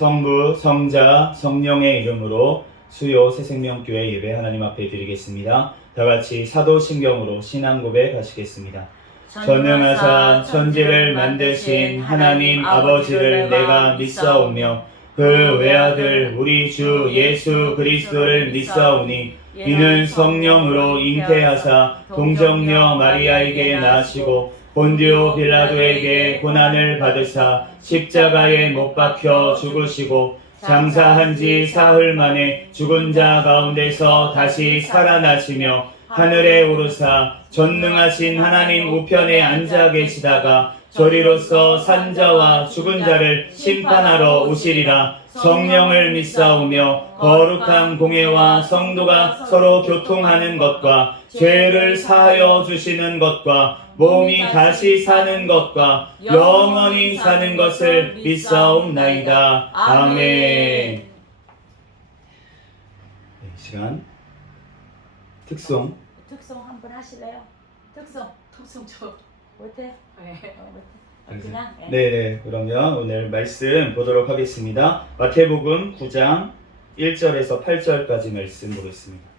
성부, 성자, 성령의 이름으로 수요 새생명교회 예배 하나님 앞에 드리겠습니다. 다같이 사도신경으로 신앙 고백하시겠습니다. 전능하사 천지를 만드신 하나님 아버지를 내가 믿사오며 그 외아들 우리 주 예수 그리스도를 믿사오니 이는 성령으로 잉태하사 동정녀 마리아에게 나시고 본디오 빌라도에게 고난을 받으사 십자가에 못 박혀 죽으시고 장사한 지 사흘 만에 죽은 자 가운데서 다시 살아나시며 하늘에 오르사 전능하신 하나님 우편에 앉아 계시다가 저리로서 산자와 죽은 자를 심판하러 오시리라. 성령을 믿사오며 거룩한 공회와 성도가 서로 교통하는 것과 죄를 사하여 주시는 것과 몸이 다시 사는 것과 영원히 사는 것을 믿사옵나이다. 아멘. 이 시간 특송 한번 하실래요? 특송 저 못해? 네. 못해. 그냥? 네, 그러면 오늘 말씀 보도록 하겠습니다. 마태복음 9장 1절에서 8절까지 말씀 보겠습니다.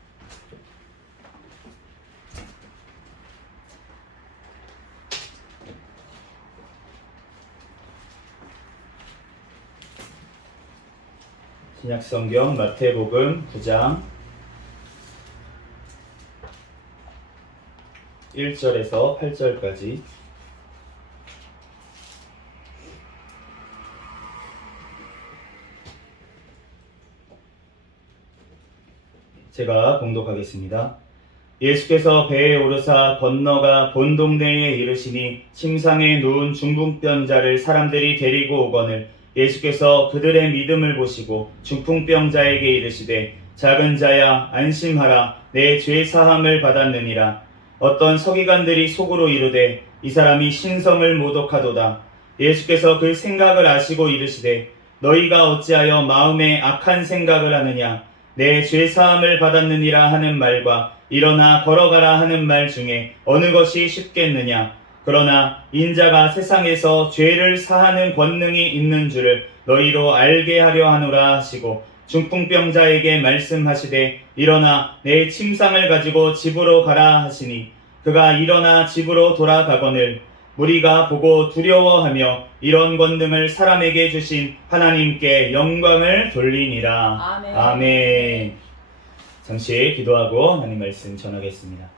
신약성경 마태복음 9장 1절에서 8절까지 제가 봉독하겠습니다. 예수께서 배에 오르사 건너가 본 동네에 이르시니 침상에 누운 중풍병자를 사람들이 데리고 오거늘 예수께서 그들의 믿음을 보시고 중풍병자에게 이르시되 작은 자야 안심하라 내 죄 사함을 받았느니라. 어떤 서기관들이 속으로 이르되 이 사람이 신성을 모독하도다. 예수께서 그 생각을 아시고 이르시되 너희가 어찌하여 마음에 악한 생각을 하느냐. 내 죄 사함을 받았느니라 하는 말과 일어나 걸어가라 하는 말 중에 어느 것이 쉽겠느냐. 그러나 인자가 세상에서 죄를 사하는 권능이 있는 줄을 너희로 알게 하려 하노라 하시고 중풍병자에게 말씀하시되 일어나 내 침상을 가지고 집으로 가라 하시니 그가 일어나 집으로 돌아가거늘 무리가 보고 두려워하며 이런 권능을 사람에게 주신 하나님께 영광을 돌리니라. 아멘. 아멘. 잠시 기도하고 하나님 말씀 전하겠습니다.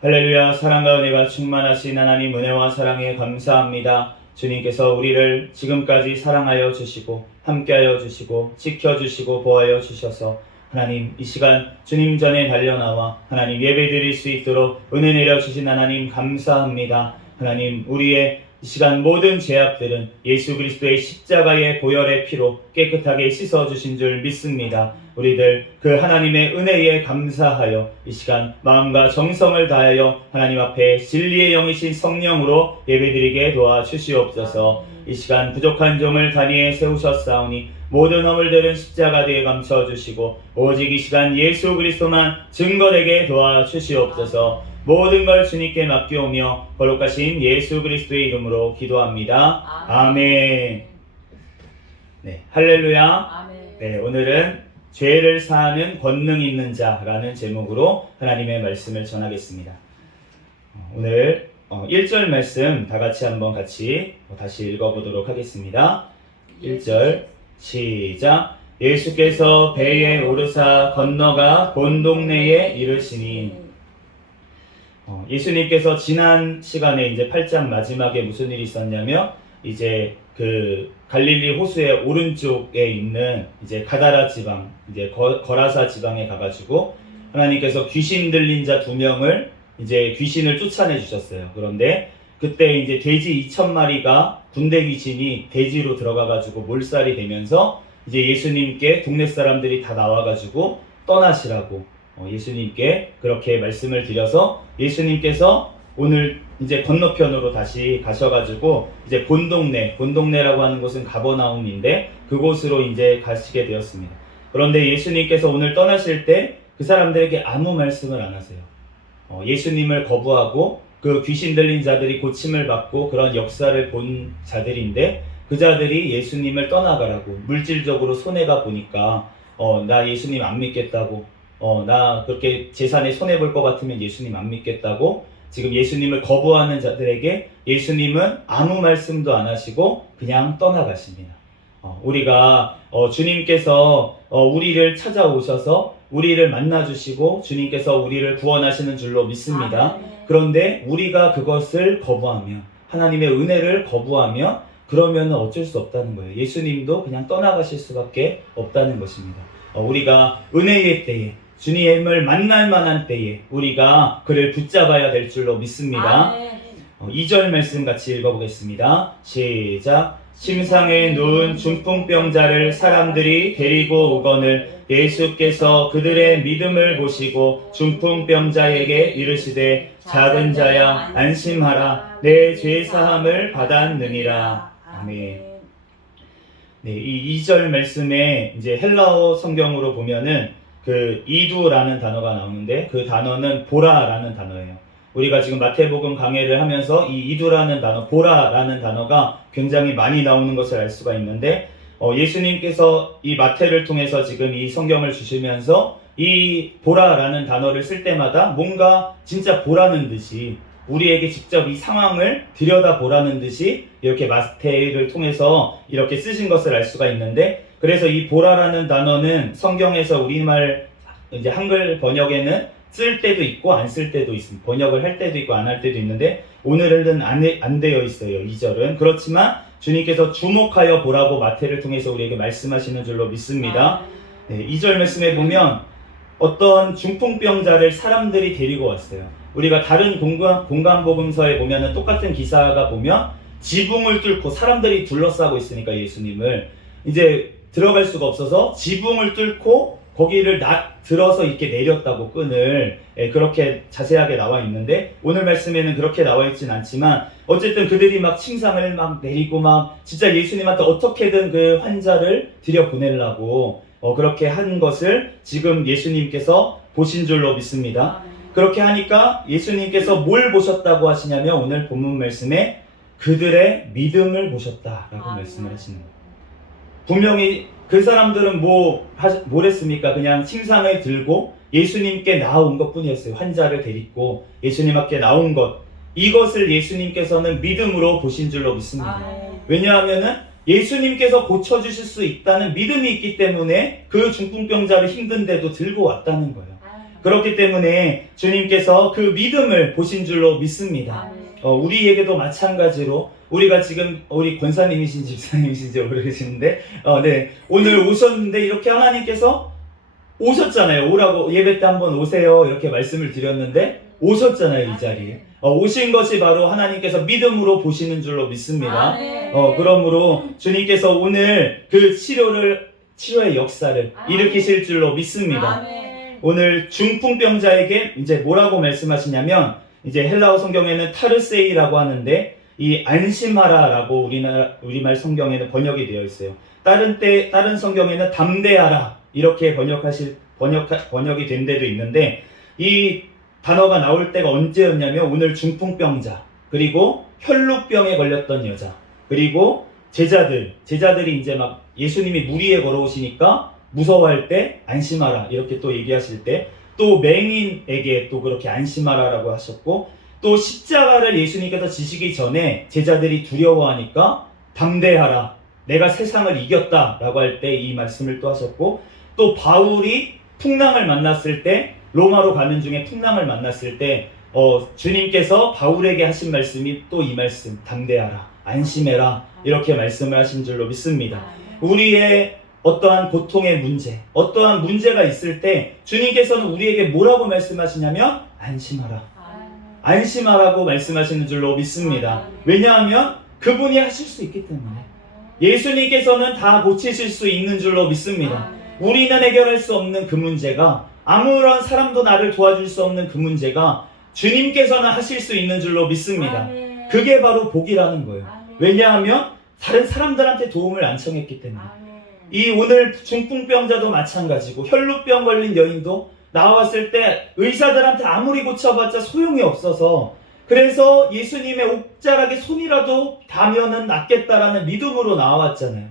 할렐루야. 사랑과 은혜가 충만하신 하나님 은혜와 사랑에 감사합니다. 주님께서 우리를 지금까지 사랑하여 주시고 함께하여 주시고 지켜주시고 보호하여 주셔서 하나님 이 시간 주님 전에 달려나와 하나님 예배드릴 수 있도록 은혜 내려주신 하나님 감사합니다. 하나님 우리의 이 시간 모든 죄악들은 예수 그리스도의 십자가의 보혈의 피로 깨끗하게 씻어주신 줄 믿습니다. 우리들 그 하나님의 은혜에 감사하여 이 시간 마음과 정성을 다하여 하나님 앞에 진리의 영이신 성령으로 예배드리게 도와주시옵소서. 이 시간 부족한 종을 단위에 세우셨사오니 모든 허물들은 십자가 뒤에 감춰주시고 오직 이 시간 예수 그리스도만 증거되게 도와주시옵소서. 모든 걸 주님께 맡겨오며 거룩하신 예수 그리스도의 이름으로 기도합니다. 아멘. 네, 할렐루야. 아멘. 네, 오늘은 죄를 사하는 권능 있는 자라는 제목으로 하나님의 말씀을 전하겠습니다. 오늘 1절 말씀 다 같이 한번 다시 읽어보도록 하겠습니다. 1절 시작. 예수께서 배에 오르사 건너가 본 동네에 이르시니 예수님께서 지난 시간에 이제 8장 마지막에 무슨 일이 있었냐면 이제 그 갈릴리 호수의 오른쪽에 있는 이제 가다라 지방, 이제 거라사 지방에 가가지고 하나님께서 귀신 들린 자 2명을 이제 귀신을 쫓아내 주셨어요. 그런데 그때 이제 돼지 2,000마리가 군대 귀신이 돼지로 들어가가지고 몰살이 되면서 이제 예수님께 동네 사람들이 다 나와가지고 떠나시라고 예수님께 그렇게 말씀을 드려서 예수님께서 오늘 이제 건너편으로 다시 가셔가지고 이제 본동네라고 하는 곳은 가버나움인데 그곳으로 이제 가시게 되었습니다. 그런데 예수님께서 오늘 떠나실 때 그 사람들에게 아무 말씀을 안 하세요. 예수님을 거부하고 그 귀신 들린 자들이 고침을 받고 그런 역사를 본 자들인데 그 그 자들이 예수님을 떠나가라고 물질적으로 손해가 보니까 나 예수님 안 믿겠다고 나 그렇게 재산에 손해볼 것 같으면 예수님 안 믿겠다고 지금 예수님을 거부하는 자들에게 예수님은 아무 말씀도 안 하시고 그냥 떠나가십니다. 우리가 주님께서 우리를 찾아오셔서 우리를 만나주시고 주님께서 우리를 구원하시는 줄로 믿습니다. 그런데 우리가 그것을 거부하며 하나님의 은혜를 거부하며 그러면 어쩔 수 없다는 거예요. 예수님도 그냥 떠나가실 수밖에 없다는 것입니다. 우리가 은혜의 때에 주님을 만날 만한 때에 우리가 그를 붙잡아야 될 줄로 믿습니다. 2절 말씀 같이 읽어보겠습니다. 시작. 침상에 누운 중풍병자를 사람들이 데리고 오거늘 예수께서 그들의 믿음을 보시고 중풍병자에게 이르시되 작은 자야 안심하라 내 죄사함을 받았느니라. 아멘. 네, 이 2절 말씀에 이제 헬라어 성경으로 보면은 그 이두라는 단어가 나오는데 그 단어는 보라라는 단어예요. 우리가 지금 마태복음 강해를 하면서 이 이두라는 단어, 보라라는 단어가 굉장히 많이 나오는 것을 알 수가 있는데 예수님께서 이 마태를 통해서 지금 이 성경을 주시면서 이 보라라는 단어를 쓸 때마다 뭔가 진짜 보라는 듯이 우리에게 직접 이 상황을 들여다보라는 듯이 이렇게 마태를 통해서 이렇게 쓰신 것을 알 수가 있는데 그래서 이 보라라는 단어는 성경에서 우리말 이제 한글 번역에는 쓸 때도 있고 안 쓸 때도 있습니다. 번역을 할 때도 있고 안 할 때도 있는데 오늘은 안 되어 있어요. 2절은. 그렇지만 주님께서 주목하여 보라고 마태를 통해서 우리에게 말씀하시는 줄로 믿습니다. 네, 2절 말씀에 보면 어떤 중풍병자를 사람들이 데리고 왔어요. 우리가 다른 공간복음서에 보면은 똑같은 기사가 보면 지붕을 뚫고 사람들이 둘러싸고 있으니까 예수님을 이제 들어갈 수가 없어서 지붕을 뚫고 거기를 들어서 이렇게 내렸다고 끈을 그렇게 자세하게 나와 있는데 오늘 말씀에는 그렇게 나와 있진 않지만 어쨌든 그들이 막 침상을 막 내리고 막 진짜 예수님한테 어떻게든 그 환자를 들여보내려고 그렇게 한 것을 지금 예수님께서 보신 줄로 믿습니다. 그렇게 하니까 예수님께서 뭘 보셨다고 하시냐면 오늘 본문 말씀에 그들의 믿음을 보셨다라고 말씀을 하시는 거예요. 분명히 그 사람들은 뭘 했습니까? 그냥 침상을 들고 예수님께 나온 것 뿐이었어요. 환자를 데리고 예수님 앞에 나온 것. 이것을 예수님께서는 믿음으로 보신 줄로 믿습니다. 왜냐하면은 예수님께서 고쳐주실 수 있다는 믿음이 있기 때문에 그 중풍병자를 힘든데도 들고 왔다는 거예요. 그렇기 때문에 주님께서 그 믿음을 보신 줄로 믿습니다. 우리에게도 마찬가지로 우리가 지금 우리 권사님이신지 집사님이신지 모르겠는데 네, 오늘 오셨는데 이렇게 하나님께서 오셨잖아요. 오라고 예배 때 한번 오세요 이렇게 말씀을 드렸는데 오셨잖아요. 이 자리에 오신 것이 바로 하나님께서 믿음으로 보시는 줄로 믿습니다. 그러므로 주님께서 오늘 그 치료의 역사를 일으키실 줄로 믿습니다. 오늘 중풍병자에게 이제 뭐라고 말씀하시냐면 이제 헬라어 성경에는 타르세이라고 하는데 이 안심하라라고 우리말 성경에는 번역이 되어 있어요. 다른 성경에는 담대하라 이렇게 번역이 된 데도 있는데 이 단어가 나올 때가 언제였냐면 오늘 중풍병자 그리고 혈루병에 걸렸던 여자 그리고 제자들이 이제 막 예수님이 물 위에 걸어오시니까 무서워할 때 안심하라 이렇게 또 얘기하실 때 또 맹인에게 또 그렇게 안심하라라고 하셨고 또 십자가를 예수님께서 지시기 전에 제자들이 두려워하니까 담대하라 내가 세상을 이겼다 라고 할 때 이 말씀을 또 하셨고 또 바울이 풍랑을 만났을 때 로마로 가는 중에 풍랑을 만났을 때 주님께서 바울에게 하신 말씀이 또 이 말씀 담대하라 안심해라 이렇게 말씀을 하신 줄로 믿습니다. 우리의 어떠한 고통의 문제, 어떠한 문제가 있을 때 주님께서는 우리에게 뭐라고 말씀하시냐면 안심하라. 안심하라고 말씀하시는 줄로 믿습니다. 왜냐하면 그분이 하실 수 있기 때문에 예수님께서는 다 고치실 수 있는 줄로 믿습니다. 우리는 해결할 수 없는 그 문제가 아무런 사람도 나를 도와줄 수 없는 그 문제가 주님께서는 하실 수 있는 줄로 믿습니다. 그게 바로 복이라는 거예요. 왜냐하면 다른 사람들한테 도움을 안 청했기 때문에 이 오늘 중풍병자도 마찬가지고 혈루병 걸린 여인도 나왔을 때 의사들한테 아무리 고쳐봤자 소용이 없어서 그래서 예수님의 옷자락에 손이라도 닿으면 낫겠다라는 믿음으로 나와왔잖아요.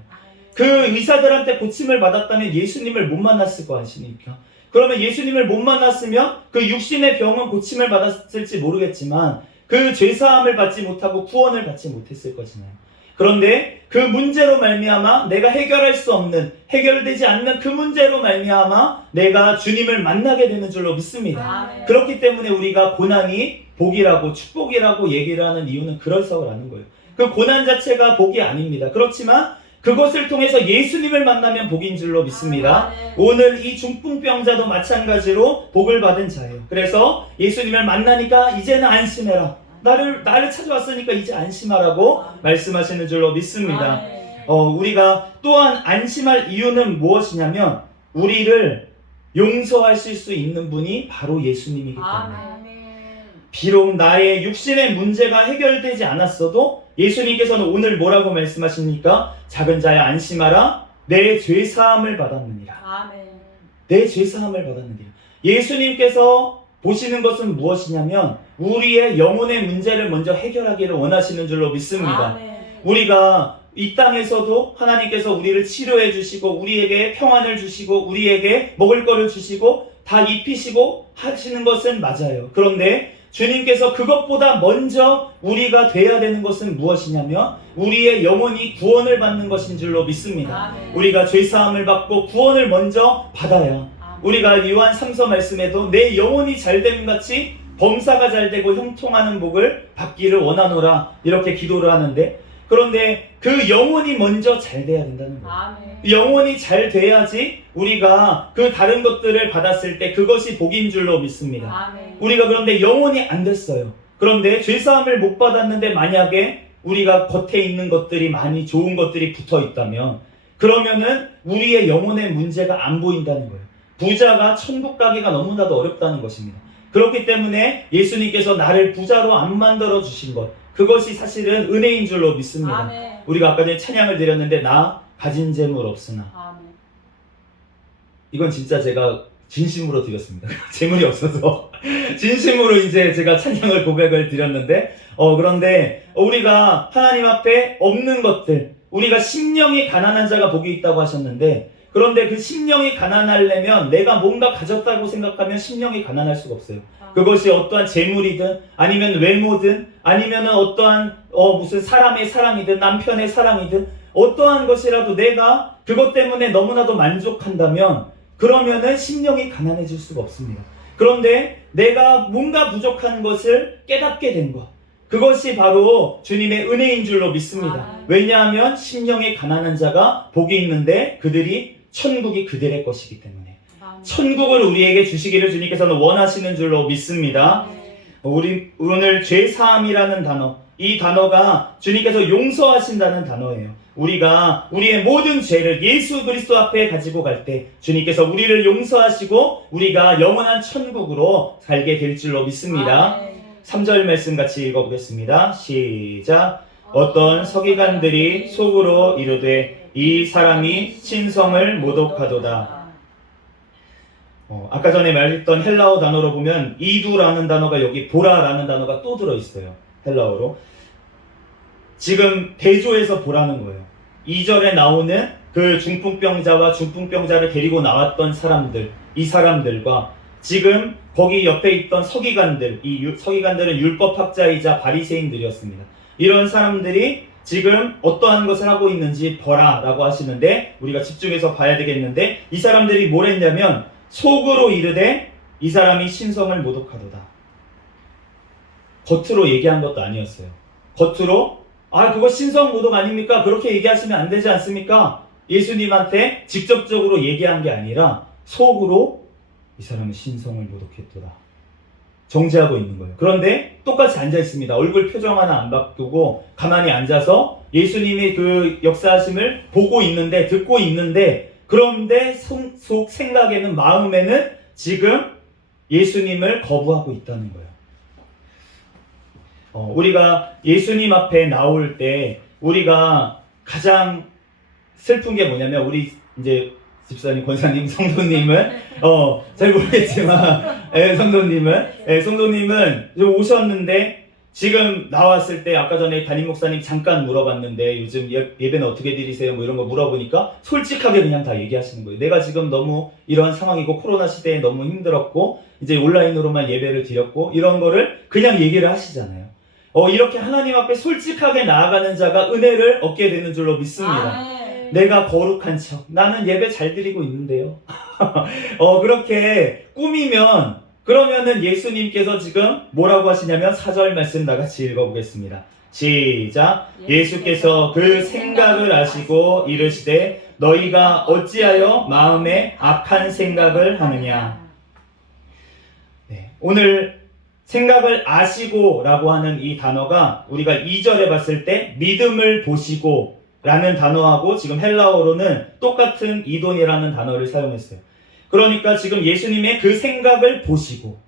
그 의사들한테 고침을 받았다면 예수님을 못 만났을 거 아십니까? 그러면 예수님을 못 만났으면 그 육신의 병은 고침을 받았을지 모르겠지만 그 죄사함을 받지 못하고 구원을 받지 못했을 거잖아요. 그런데 그 문제로 말미암아 내가 해결할 수 없는, 해결되지 않는 그 문제로 말미암아 내가 주님을 만나게 되는 줄로 믿습니다. 아멘. 그렇기 때문에 우리가 고난이 복이라고 축복이라고 얘기를 하는 이유는 그래서라는 거예요. 그 고난 자체가 복이 아닙니다. 그렇지만 그것을 통해서 예수님을 만나면 복인 줄로 믿습니다. 아멘. 오늘 이 중풍병자도 마찬가지로 복을 받은 자예요. 그래서 예수님을 만나니까 이제는 안심해라. 나를 찾아왔으니까 이제 안심하라고 말씀하시는 줄로 믿습니다. 아멘. 우리가 또한 안심할 이유는 무엇이냐면 우리를 용서하실 수 있는 분이 바로 예수님이기 때문에 아멘. 비록 나의 육신의 문제가 해결되지 않았어도 예수님께서는 오늘 뭐라고 말씀하십니까? 작은 자야 안심하라. 내 죄사함을 받았느니라. 아멘. 내 죄사함을 받았느니라. 예수님께서 보시는 것은 무엇이냐면 우리의 영혼의 문제를 먼저 해결하기를 원하시는 줄로 믿습니다. 아멘. 우리가 이 땅에서도 하나님께서 우리를 치료해 주시고 우리에게 평안을 주시고 우리에게 먹을 거를 주시고 다 입히시고 하시는 것은 맞아요. 그런데 주님께서 그것보다 먼저 우리가 돼야 되는 것은 무엇이냐면 우리의 영혼이 구원을 받는 것인 줄로 믿습니다. 아멘. 우리가 죄사함을 받고 구원을 먼저 받아야 우리가 요한 3서 말씀에도 내 영혼이 잘됨 같이 범사가 잘되고 형통하는 복을 받기를 원하노라 이렇게 기도를 하는데 그런데 그 영혼이 먼저 잘 돼야 된다는 거예요. 아멘. 영혼이 잘 돼야지 우리가 그 다른 것들을 받았을 때 그것이 복인 줄로 믿습니다. 아멘. 우리가 그런데 영혼이 안 됐어요. 그런데 죄사함을 못 받았는데 만약에 우리가 겉에 있는 것들이 많이 좋은 것들이 붙어 있다면 그러면은 우리의 영혼의 문제가 안 보인다는 거예요. 부자가 천국 가기가 너무나도 어렵다는 것입니다. 그렇기 때문에 예수님께서 나를 부자로 안 만들어 주신 것 그것이 사실은 은혜인 줄로 믿습니다. 아멘. 우리가 아까 전에 찬양을 드렸는데 나 가진 재물 없으나 아멘. 이건 진짜 제가 진심으로 드렸습니다. 재물이 없어서 진심으로 이제 제가 찬양을 고백을 드렸는데 그런데 우리가 하나님 앞에 없는 것들 우리가 심령이 가난한 자가 복이 있다고 하셨는데 그런데 그 심령이 가난하려면 내가 뭔가 가졌다고 생각하면 심령이 가난할 수가 없어요. 그것이 어떠한 재물이든 아니면 외모든 아니면 어떠한 무슨 사람의 사랑이든 남편의 사랑이든 어떠한 것이라도 내가 그것 때문에 너무나도 만족한다면 그러면은 심령이 가난해질 수가 없습니다. 그런데 내가 뭔가 부족한 것을 깨닫게 된 것 그것이 바로 주님의 은혜인 줄로 믿습니다. 왜냐하면 심령이 가난한 자가 복이 있는데 그들이 천국이 그들의 것이기 때문에 천국을 우리에게 주시기를 주님께서는 원하시는 줄로 믿습니다. 우리 오늘 죄사함이라는 단어 이 단어가 주님께서 용서하신다는 단어예요. 우리가 우리의 모든 죄를 예수 그리스도 앞에 가지고 갈 때 주님께서 우리를 용서하시고 우리가 영원한 천국으로 살게 될 줄로 믿습니다. 3절 말씀 같이 읽어보겠습니다. 시작. 어떤 서기관들이 속으로 이르되 이 사람이 신성을 모독하도다. 아까 전에 말했던 헬라어 단어로 보면 이두라는 단어가 여기 보라라는 단어가 또 들어있어요. 헬라어로. 지금 대조해서 보라는 거예요. 2절에 나오는 그 중풍병자와 중풍병자를 데리고 나왔던 사람들, 이 사람들과 지금 거기 옆에 있던 서기관들, 이 서기관들은 율법학자이자 바리새인들이었습니다. 이런 사람들이 지금 어떠한 것을 하고 있는지 보라라고 하시는데 우리가 집중해서 봐야 되겠는데 이 사람들이 뭘 했냐면 속으로 이르되 이 사람이 신성을 모독하도다. 겉으로 얘기한 것도 아니었어요. 겉으로 그거 신성 모독 아닙니까? 그렇게 얘기하시면 안 되지 않습니까? 예수님한테 직접적으로 얘기한 게 아니라 속으로 이 사람은 신성을 모독했도다. 정죄하고 있는 거예요. 그런데 똑같이 앉아 있습니다. 얼굴 표정 하나 안 바꾸고 가만히 앉아서 예수님의 그 역사하심을 보고 있는데 듣고 있는데 그런데 속 생각에는 마음에는 지금 예수님을 거부하고 있다는 거예요. 우리가 예수님 앞에 나올 때 우리가 가장 슬픈 게 뭐냐면 우리 이제 집사님, 권사님, 성도님은 잘 모르겠지만 성도님은 좀 오셨는데 지금 나왔을 때 아까 전에 담임 목사님 잠깐 물어봤는데 요즘 예배는 어떻게 드리세요? 뭐 이런 거 물어보니까 솔직하게 그냥 다 얘기하시는 거예요. 내가 지금 너무 이런 상황이고 코로나 시대에 너무 힘들었고 이제 온라인으로만 예배를 드렸고 이런 거를 그냥 얘기를 하시잖아요. 이렇게 하나님 앞에 솔직하게 나아가는 자가 은혜를 얻게 되는 줄로 믿습니다. 아멘. 내가 거룩한 척, 나는 예배 잘 드리고 있는데요. 그렇게 꾸미면 그러면은 예수님께서 지금 뭐라고 하시냐면 4절 말씀 다같이 읽어보겠습니다. 시작. 예수께서 그 생각을 아시고 이르시되 너희가 어찌하여 마음에 악한 생각을 하느냐. 네, 오늘 생각을 아시고 라고 하는 이 단어가 우리가 2절에 봤을 때 믿음을 보시고 라는 단어하고 지금 헬라어로는 똑같은 이돈이라는 단어를 사용했어요. 그러니까 지금 예수님의 그 생각을 보시고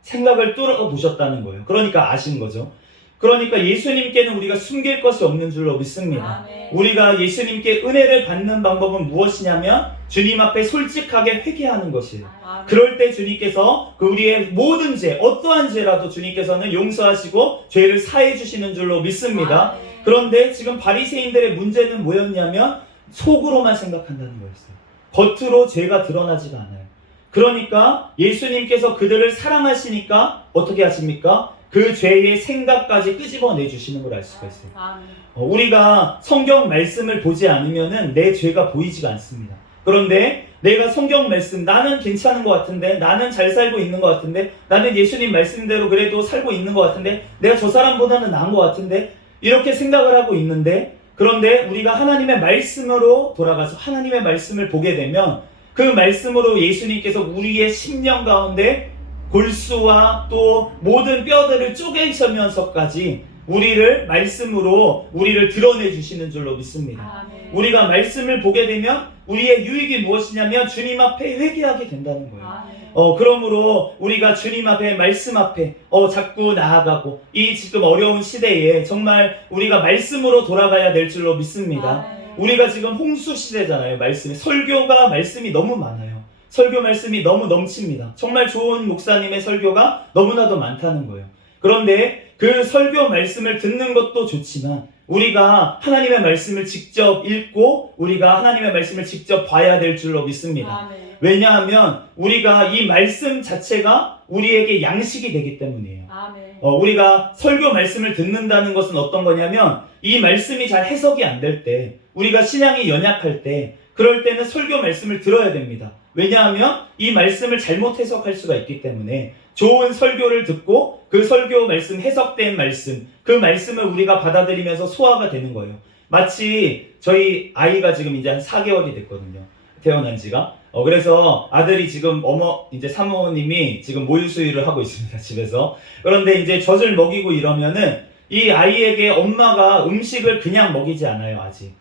생각을 뚫어보셨다는 거예요. 그러니까 아신 거죠. 그러니까 예수님께는 우리가 숨길 것이 없는 줄로 믿습니다. 아멘. 우리가 예수님께 은혜를 받는 방법은 무엇이냐면 주님 앞에 솔직하게 회개하는 것이에요. 아멘. 그럴 때 주님께서 그 우리의 모든 죄, 어떠한 죄라도 주님께서는 용서하시고 죄를 사해 주시는 줄로 믿습니다. 아멘. 그런데 지금 바리새인들의 문제는 뭐였냐면 속으로만 생각한다는 거였어요. 겉으로 죄가 드러나지가 않아요. 그러니까 예수님께서 그들을 사랑하시니까 어떻게 하십니까? 그 죄의 생각까지 끄집어내 주시는 걸 알 수가 있어요. 아멘. 우리가 성경 말씀을 보지 않으면은 내 죄가 보이지가 않습니다. 그런데 내가 성경 말씀, 나는 괜찮은 것 같은데, 나는 잘 살고 있는 것 같은데, 나는 예수님 말씀대로 그래도 살고 있는 것 같은데, 내가 저 사람보다는 나은 것 같은데, 이렇게 생각을 하고 있는데, 그런데 우리가 하나님의 말씀으로 돌아가서 하나님의 말씀을 보게 되면 그 말씀으로 예수님께서 우리의 심령 가운데 골수와 또 모든 뼈들을 쪼개시면서까지 우리를 말씀으로 우리를 드러내 주시는 줄로 믿습니다. 아멘. 우리가 말씀을 보게 되면 우리의 유익이 무엇이냐면 주님 앞에 회개하게 된다는 거예요. 아멘. 그러므로 우리가 주님 앞에 말씀 앞에 자꾸 나아가고 이 지금 어려운 시대에 정말 우리가 말씀으로 돌아가야 될 줄로 믿습니다. 아멘. 우리가 지금 홍수 시대잖아요. 말씀이 설교가 말씀이 너무 많아요. 설교 말씀이 너무 넘칩니다. 정말 좋은 목사님의 설교가 너무나도 많다는 거예요. 그런데 그 설교 말씀을 듣는 것도 좋지만 우리가 하나님의 말씀을 직접 읽고 우리가 하나님의 말씀을 직접 봐야 될 줄로 믿습니다. 아멘. 왜냐하면 우리가 이 말씀 자체가 우리에게 양식이 되기 때문이에요. 아멘. 우리가 설교 말씀을 듣는다는 것은 어떤 거냐면 이 말씀이 잘 해석이 안 될 때, 우리가 신앙이 연약할 때, 그럴 때는 설교 말씀을 들어야 됩니다. 왜냐하면 이 말씀을 잘못 해석할 수가 있기 때문에 좋은 설교를 듣고 그 설교 말씀, 해석된 말씀, 그 말씀을 우리가 받아들이면서 소화가 되는 거예요. 마치 저희 아이가 지금 이제 한 4개월이 됐거든요. 태어난 지가. 그래서 아들이 지금 이제 사모님이 지금 모유수유를 하고 있습니다, 집에서. 그런데 이제 젖을 먹이고 이러면은 이 아이에게 엄마가 음식을 그냥 먹이지 않아요, 아직.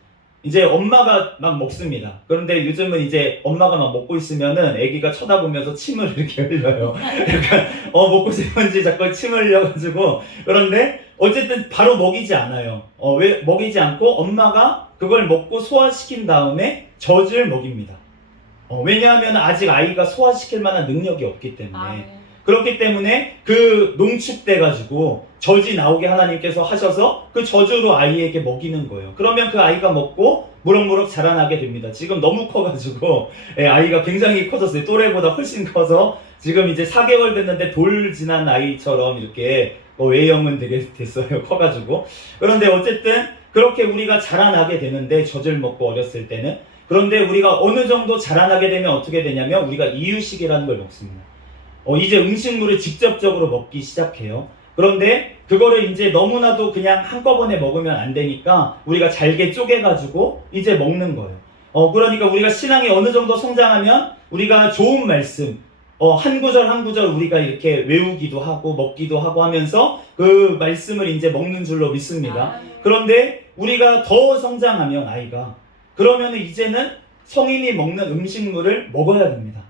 이제 엄마가 막 먹습니다. 그런데 요즘은 이제 엄마가 막 먹고 있으면은 아기가 쳐다보면서 침을 이렇게 흘려요. 약간, 먹고 싶은지 자꾸 침을 흘려가지고. 그런데 어쨌든 바로 먹이지 않아요. 왜 먹이지 않고 엄마가 그걸 먹고 소화시킨 다음에 젖을 먹입니다. 왜냐하면 아직 아이가 소화시킬 만한 능력이 없기 때문에. 아멘. 그렇기 때문에 그 농축돼가지고 젖이 나오게 하나님께서 하셔서 그 젖으로 아이에게 먹이는 거예요. 그러면 그 아이가 먹고 무럭무럭 자라나게 됩니다. 지금 너무 커가지고 아이가 굉장히 커졌어요. 또래보다 훨씬 커서 지금 이제 4개월 됐는데 돌 지난 아이처럼 이렇게 외형은 되게 됐어요. 커가지고. 그런데 어쨌든 그렇게 우리가 자라나게 되는데 젖을 먹고 어렸을 때는. 그런데 우리가 어느 정도 자라나게 되면 어떻게 되냐면 우리가 이유식이라는 걸 먹습니다. 이제 음식물을 직접적으로 먹기 시작해요. 그런데 그거를 이제 너무나도 그냥 한꺼번에 먹으면 안 되니까 우리가 잘게 쪼개가지고 이제 먹는 거예요. 그러니까 우리가 신앙이 어느 정도 성장하면 우리가 좋은 말씀, 한 구절 한 구절 우리가 이렇게 외우기도 하고 먹기도 하고 하면서 그 말씀을 이제 먹는 줄로 믿습니다. 아멘. 그런데 우리가 더 성장하면 아이가 그러면 이제는 성인이 먹는 음식물을 먹어야 됩니다.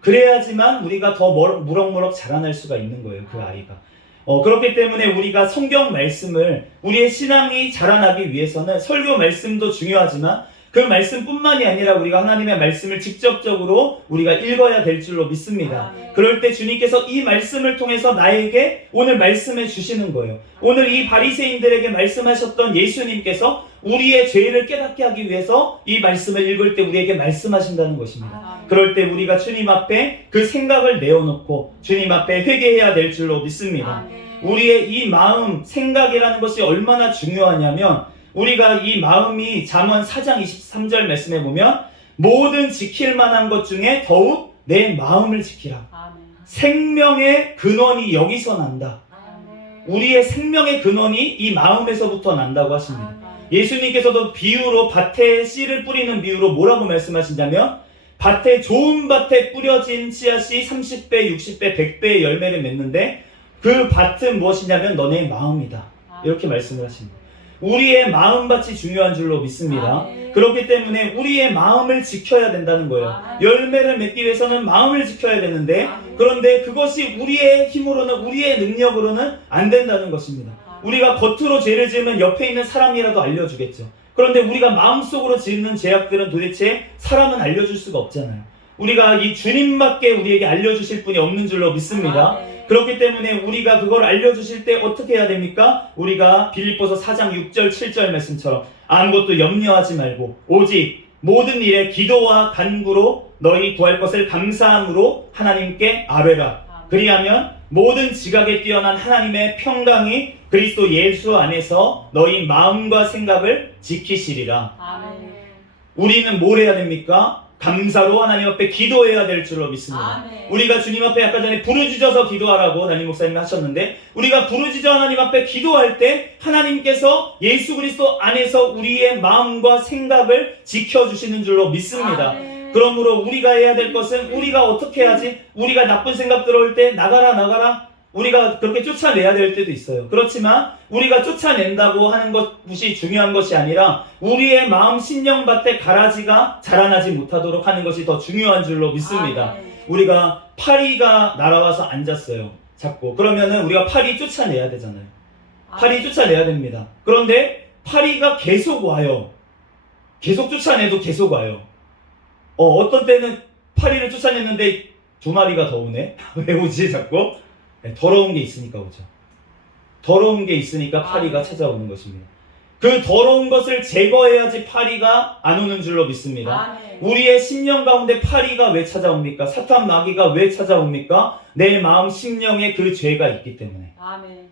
그래야지만 우리가 더 무럭무럭 자라날 수가 있는 거예요, 그 아이가. 그렇기 때문에 우리가 성경 말씀을 우리의 신앙이 자라나기 위해서는 설교 말씀도 중요하지만 그 말씀뿐만이 아니라 우리가 하나님의 말씀을 직접적으로 우리가 읽어야 될 줄로 믿습니다. 그럴 때 주님께서 이 말씀을 통해서 나에게 오늘 말씀해 주시는 거예요. 오늘 이 바리새인들에게 말씀하셨던 예수님께서 우리의 죄를 깨닫게 하기 위해서 이 말씀을 읽을 때 우리에게 말씀하신다는 것입니다. 그럴 때 우리가 주님 앞에 그 생각을 내어놓고 주님 앞에 회개해야 될 줄로 믿습니다. 우리의 이 마음, 생각이라는 것이 얼마나 중요하냐면 우리가 이 마음이 잠언 4장 23절 말씀에 보면 모든 지킬 만한 것 중에 더욱 내 마음을 지키라. 생명의 근원이 여기서 난다. 우리의 생명의 근원이 이 마음에서부터 난다고 하십니다. 예수님께서도 비유로 밭에 씨를 뿌리는 비유로 뭐라고 말씀하신다면 밭에 좋은 밭에 뿌려진 씨앗이 30배, 60배, 100배의 열매를 맺는데 그 밭은 무엇이냐면 너네 마음이다. 이렇게 말씀을 하십니다. 우리의 마음밭이 중요한 줄로 믿습니다. 그렇기 때문에 우리의 마음을 지켜야 된다는 거예요. 열매를 맺기 위해서는 마음을 지켜야 되는데 그런데 그것이 우리의 힘으로는 우리의 능력으로는 안 된다는 것입니다. 우리가 겉으로 죄를 지으면 옆에 있는 사람이라도 알려주겠죠. 그런데 우리가 마음속으로 짓는 죄악들은 도대체 사람은 알려줄 수가 없잖아요. 우리가 이 주님밖에 우리에게 알려주실 분이 없는 줄로 믿습니다. 그렇기 때문에 우리가 그걸 알려주실 때 어떻게 해야 됩니까? 우리가 빌립보서 4장 6절 7절 말씀처럼 아무것도 염려하지 말고 오직 모든 일에 기도와 간구로 너희 구할 것을 감사함으로 하나님께 아뢰라. 그리하면 모든 지각에 뛰어난 하나님의 평강이 그리스도 예수 안에서 너희 마음과 생각을 지키시리라. 우리는 뭘 해야 됩니까? 감사로 하나님 앞에 기도해야 될 줄로 믿습니다. 우리가 주님 앞에 아까 전에 부르짖어서 기도하라고 담임 목사님이 하셨는데 우리가 부르짖어 하나님 앞에 기도할 때 하나님께서 예수 그리스도 안에서 우리의 마음과 생각을 지켜주시는 줄로 믿습니다. 그러므로 우리가 해야 될 것은 우리가 어떻게 하지? 우리가 나쁜 생각 들어올 때 나가라 우리가 그렇게 쫓아내야 될 때도 있어요. 그렇지만 우리가 쫓아낸다고 하는 것이 중요한 것이 아니라 우리의 마음 심령밭에 가라지가 자라나지 못하도록 하는 것이 더 중요한 줄로 믿습니다. 우리가 파리가 날아와서 앉았어요. 자꾸. 그러면은 우리가 파리 쫓아내야 되잖아요. 파리 쫓아내야 됩니다. 그런데 파리가 계속 와요. 계속 쫓아내도 계속 와요. 어떤 때는 파리를 쫓아냈는데 2마리가 더 오네? 왜 오지 자꾸? 더러운 게 있으니까 오죠. 더러운 게 있으니까 파리가 찾아오는 것입니다. 그 더러운 것을 제거해야지 파리가 안 오는 줄로 믿습니다. 우리의 심령 가운데 파리가 왜 찾아옵니까? 사탄 마귀가 왜 찾아옵니까? 내 마음 심령에 그 죄가 있기 때문에.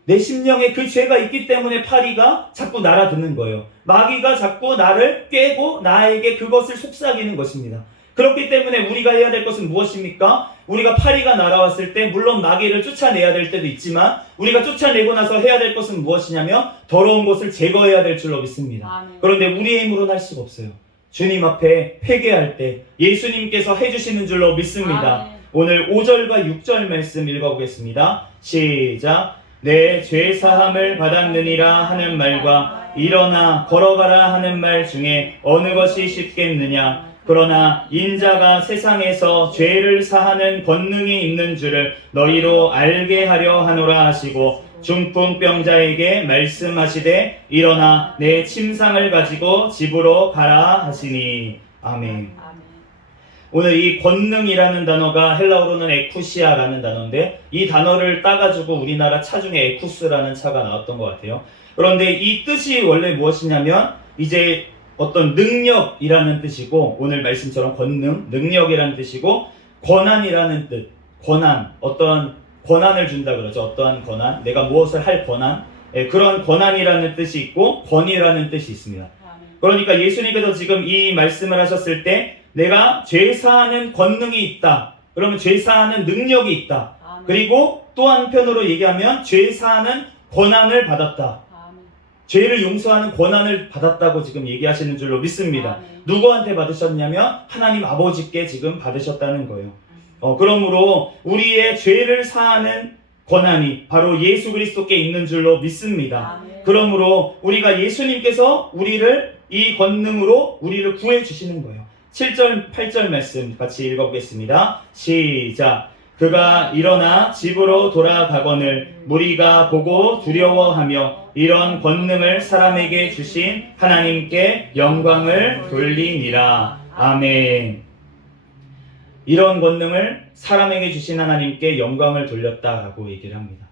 내 심령에 그 죄가 있기 때문에 파리가 자꾸 날아드는 거예요. 마귀가 자꾸 나를 깨고 나에게 그것을 속삭이는 것입니다. 그렇기 때문에 우리가 해야 될 것은 무엇입니까? 우리가 파리가 날아왔을 때 물론 마귀를 쫓아내야 될 때도 있지만 우리가 쫓아내고 나서 해야 될 것은 무엇이냐면 더러운 것을 제거해야 될 줄로 믿습니다. 그런데 우리의 힘으로는 할 수가 없어요. 주님 앞에 회개할 때 예수님께서 해주시는 줄로 믿습니다. 오늘 5절과 6절 말씀 읽어보겠습니다. 시작. 내 죄사함을 받았느니라 하는 말과 일어나 걸어가라 하는 말 중에 어느 것이 쉽겠느냐? 그러나 인자가 세상에서 죄를 사하는 권능이 있는 줄을 너희로 알게 하려 하노라 하시고 중풍병자에게 말씀하시되 일어나 내 침상을 가지고 집으로 가라 하시니. 아멘. 오늘 이 권능이라는 단어가 헬라어로는 에쿠시아라는 단어인데 이 단어를 따가지고 우리나라 차 중에 에쿠스라는 차가 나왔던 것 같아요. 그런데 이 뜻이 원래 무엇이냐면 이제 어떤 능력이라는 뜻이고 오늘 말씀처럼 권능, 능력이라는 뜻이고 권한이라는 뜻, 권한, 어떤 권한을 준다 그러죠. 어떠한 권한, 내가 무엇을 할 권한, 그런 권한이라는 뜻이 있고 권위라는 뜻이 있습니다. 그러니까 예수님께서 지금 이 말씀을 하셨을 때 내가 죄사하는 권능이 있다. 그러면 죄사하는 능력이 있다. 그리고 또 한편으로 얘기하면 죄사하는 권한을 받았다. 죄를 용서하는 권한을 받았다고 지금 얘기하시는 줄로 믿습니다. 누구한테 받으셨냐면 하나님 아버지께 지금 받으셨다는 거예요. 그러므로 우리의 죄를 사하는 권한이 바로 예수 그리스도께 있는 줄로 믿습니다. 그러므로 우리가 예수님께서 우리를 이 권능으로 우리를 구해 주시는 거예요. 7절 8절 말씀 같이 읽어보겠습니다. 시작. 그가 일어나 집으로 돌아가거늘 무리가 보고 두려워하며 이런 권능을 사람에게 주신 하나님께 영광을 돌리니라. 아멘. 이런 권능을 사람에게 주신 하나님께 영광을 돌렸다라고 얘기를 합니다.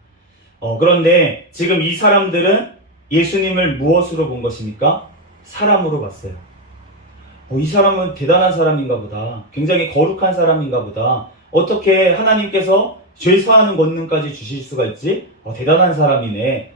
그런데 지금 이 사람들은 예수님을 무엇으로 본 것입니까? 사람으로 봤어요. 이 사람은 대단한 사람인가 보다. 굉장히 거룩한 사람인가 보다. 어떻게 하나님께서 죄 사하는 권능까지 주실 수가 있지? 대단한 사람이네.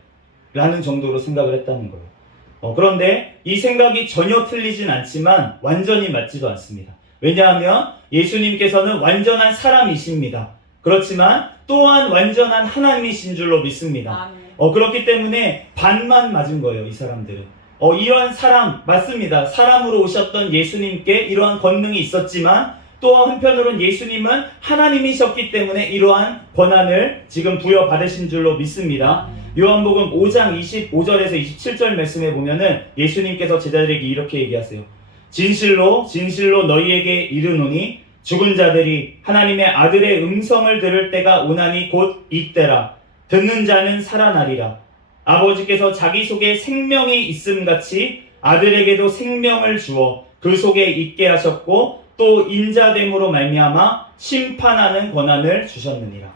라는 정도로 생각을 했다는 거예요. 그런데 이 생각이 전혀 틀리진 않지만 완전히 맞지도 않습니다. 왜냐하면 예수님께서는 완전한 사람이십니다. 그렇지만 또한 완전한 하나님이신 줄로 믿습니다. 그렇기 때문에 반만 맞은 거예요, 이 사람들은. 이러한 사람, 맞습니다. 사람으로 오셨던 예수님께 이러한 권능이 있었지만 또 한편으로는 예수님은 하나님이셨기 때문에 이러한 권한을 지금 부여받으신 줄로 믿습니다. 요한복음 5장 25절에서 27절 말씀에 보면은 예수님께서 제자들에게 이렇게 얘기하세요. 진실로 진실로 너희에게 이르노니 죽은 자들이 하나님의 아들의 음성을 들을 때가 오나니 곧 이때라. 듣는 자는 살아나리라. 아버지께서 자기 속에 생명이 있음같이 아들에게도 생명을 주어 그 속에 있게 하셨고 또 인자됨으로 말미암아 심판하는 권한을 주셨느니라.